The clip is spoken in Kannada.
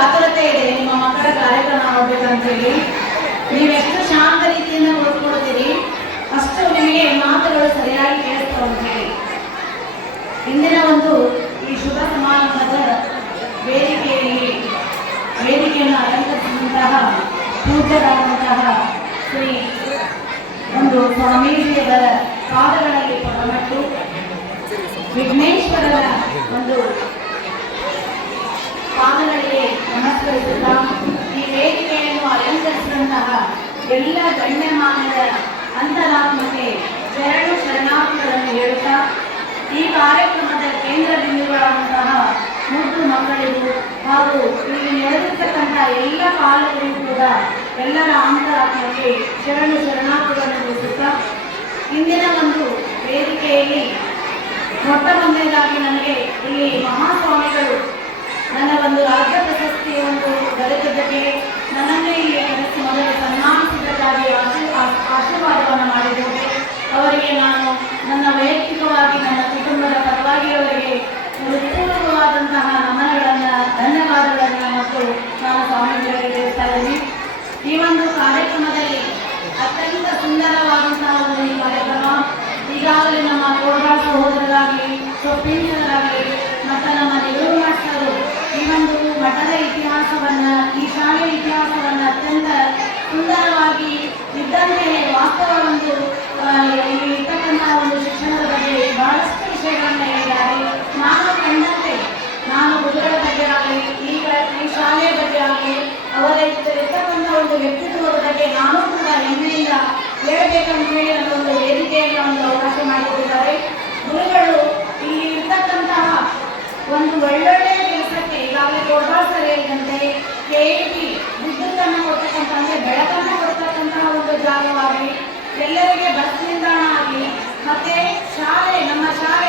ಆತುರತೆ ಇದೆ ನಿಮ್ಮ ಮಕ್ಕಳ ಕಾರ್ಯಕ್ರಮ ನೋಡ್ಬೇಕಂತ ಹೇಳಿ. ನೀವೆಷ್ಟು ಶಾಂತ ರೀತಿಯಿಂದ ಓದ್ಕೊಳ್ತೀರಿ ಅಷ್ಟು ನಿಮಗೆ ಮಾತುಗಳು ಸರಿಯಾಗಿ ಕೇಳಿಸ್ತಾ ಅಂತ ಹೇಳಿ. ಇಂದಿನ ಒಂದು ಈ ಶುಭ ಸಮಾರಂಭದ ವೇದಿಕೆಯನ್ನು ಅಲಂಕರಿಸಿದಂತಹ ಪೂಜ್ಯರಾದಂತಹ ಶ್ರೀ ಒಂದು ಸ್ವಾಮೀಜಿಯವರ ಪಾದಗಳಲ್ಲಿ ಪಡಮಟ್ಟು ವಿಘ್ನೇಶ್ವರರ ಒಂದು ಪಾದಗಳಿಗೆ ನಮಸ್ಕರಿಸುತ್ತಾ ಈ ವೇದಿಕೆಯನ್ನು ಅಲಂಕರಿಸಿದಂತಹ ಎಲ್ಲ ಗಣ್ಯಮಾನ್ಯರ ಅಂತರಾತ್ಮಕ್ಕೆ ಶರಣಾರ್ಥಿಗಳನ್ನು ಹೇಳುತ್ತಾ ಈ ಕಾರ್ಯಕ್ರಮದ ಕೇಂದ್ರ ಬಿಂದುಗಳಾದಂತಹ ಮುದ್ದು ಮಕ್ಕಳಿಗೂ ಹಾಗೂ ಇಲ್ಲಿ ನಡೆದಿರ್ತಕ್ಕಂಥ ಎಲ್ಲ ಪಾಲಕರಿಗೂ ಕೂಡ ಎಲ್ಲರ ಅಂತರಾತ್ಮಕ್ಕೆ ಶರಣಾರ್ಥಿಗಳನ್ನು ತಿಳಿಸುತ್ತಾ ಇಂದಿನ ಒಂದು ವೇದಿಕೆಯಲ್ಲಿ ಮೊಟ್ಟ ಮೊದಲನೇದಾಗಿ ನನಗೆ ಇಲ್ಲಿ ಮಹಾಸ್ವಾಮಿಗಳು ನನ್ನ ಒಂದು ರಾಜ್ಯ ಪ್ರಶಸ್ತಿ ಒಂದು ದೊರೆತಿದ್ದಕ್ಕೆ ನನ್ನನ್ನೇ ಇಲ್ಲಿ ಕರೆಸಿ ಮೊದಲು ಸನ್ಮಾನಿಸಿದ್ದಕ್ಕಾಗಿ ಆಶೀರ್ವಾದವನ್ನು ಮಾಡಿದ್ದೇನೆ. ಅವರಿಗೆ ನಾನು ನನ್ನ ವೈಯಕ್ತಿಕವಾಗಿ ನನ್ನ ಕುಟುಂಬದ ಪರವಾಗಿ ಅವರಿಗೆ ಹೃತ್ಪೂರ್ವವಾದಂತಹ ನಮನಗಳನ್ನು ಧನ್ಯವಾದಗಳನ್ನು ಮತ್ತು ನಾನು ಸ್ವಾಮೀಜಿಯವರಿಗೆ ತಿಳಿಸ್ತಾ ಇದ್ದೀನಿ. ಈ ಒಂದು ಕಾರ್ಯಕ್ರಮದಲ್ಲಿ ಅತ್ಯಂತ ಸುಂದರವಾದಂತಹ ಒಂದು ಈ ಕಾರ್ಯಕ್ರಮ ಈಗಾಗಲೇ ನಮ್ಮ ಕೋರ್ಬಾಳ್ ಸಹೋದರರಾಗಲಿ ಸೊಪ್ಪಿನರಾಗಲಿ ಮತ್ತು ನಮ್ಮ ನೆಹರು ಮಾಸ್ಟರು ಈ ಒಂದು ಮಠದ ಇತಿಹಾಸವನ್ನು ಈ ಶಾಲೆಯ ಇತಿಹಾಸವನ್ನು ಅತ್ಯಂತ ಸುಂದರವಾಗಿ ಇದ್ದಂತೆ ವಾಸ್ತವ ಒಂದು ಇರ್ತಕ್ಕಂತಹ ಒಂದು ಶಿಕ್ಷಣದ ಬಗ್ಗೆ ಬಹಳಷ್ಟು ವಿಷಯಗಳನ್ನು ಹೇಳಿದ್ದಾರೆ. ನಾನು ಕಂಡಂತೆ ನಾನು ಗುರುಗಳ ಬಗ್ಗೆ ಆಗಲಿ ಈ ಶಾಲೆಯ ಬಗ್ಗೆ ಆಗಲಿ ಅವರ ಇರ್ತಕ್ಕಂಥ ಒಂದು ವ್ಯಕ್ತಿತ್ವದ ಬಗ್ಗೆ ನಾನು ಕೂಡ ಹೆಮ್ಮೆಯಿಂದ ಹೇಳಬೇಕಂತ ಹೇಳಿ ನನ್ನೊಂದು ವೇದಿಕೆಯಲ್ಲಿ ಒಂದು ಅವಕಾಶ ಮಾಡಿಕೊಟ್ಟಿದ್ದಾರೆ. ಗುರುಗಳು ಇಲ್ಲಿ ಇರ್ತಕ್ಕಂತಹ ಒಂದು ಒಳ್ಳೊಳ್ಳೆಯ ಕೆಲಸಕ್ಕೆ ಈಗಾಗಲೇ ಕೋರ್ಬಾಳ್ ಸರ್ ಹೇಳಿದಂತೆ KET ವಿದ್ಯುತ್ತನ್ನು ಕೊಡ್ತಕ್ಕಂಥ ಅಂದರೆ ಬೆಳಕನ್ನು ಕೊಡ್ತಕ್ಕಂತಹ ಒಂದು ಜಾಗವಾಗಲಿ, ಎಲ್ಲರಿಗೆ ಬಸ್ ನಿಲ್ದಾಣ ಆಗಲಿ, ಮತ್ತೆ ಶಾಲೆ ನಮ್ಮ ಶಾಲೆ